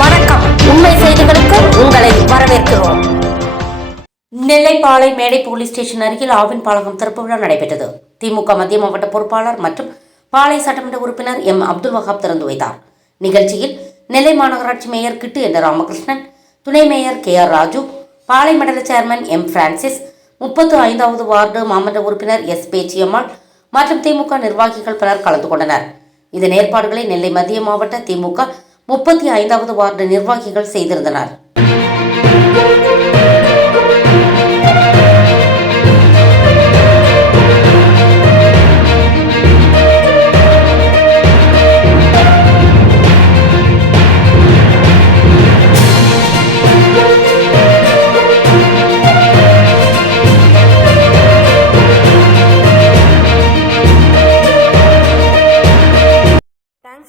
வணக்கம். உண்மை செய்திகளுக்கு உங்களை வரவேற்கிறோம். நெல்லைப்பாளை மேடை போலீஸ் ஸ்டேஷன் அருகில் ஆவின் பாலகம் திறப்பு விழா நடைபெற்றது. திமுக மத்திய மாவட்ட பொறுப்பாளர் மற்றும் பாளை சட்டமன்ற உறுப்பினர் எம். அப்துல் வஹாப் திறந்து வைத்தார். நிகழ்ச்சியில் நெல்லை மாநகராட்சி மேயர் கிட்டு என்ற ராமகிருஷ்ணன் துணை mayor K. R. Raju Palai மண்டல சேர்மன் எம். பிரான்சிஸ் முப்பத்து ஐந்தாவது வார்டு மாமன்ற உறுப்பினர் எஸ். பேச்சியம்மாள் மற்றும் திமுக நிர்வாகிகள் பலர் கலந்து கொண்டனர். இதன் ஏற்பாடுகளை நெல்லை மத்திய மாவட்ட திமுக முப்பத்தி ஐந்தாவது வார்டு நிர்வாகிகள் செய்திருந்தனர்.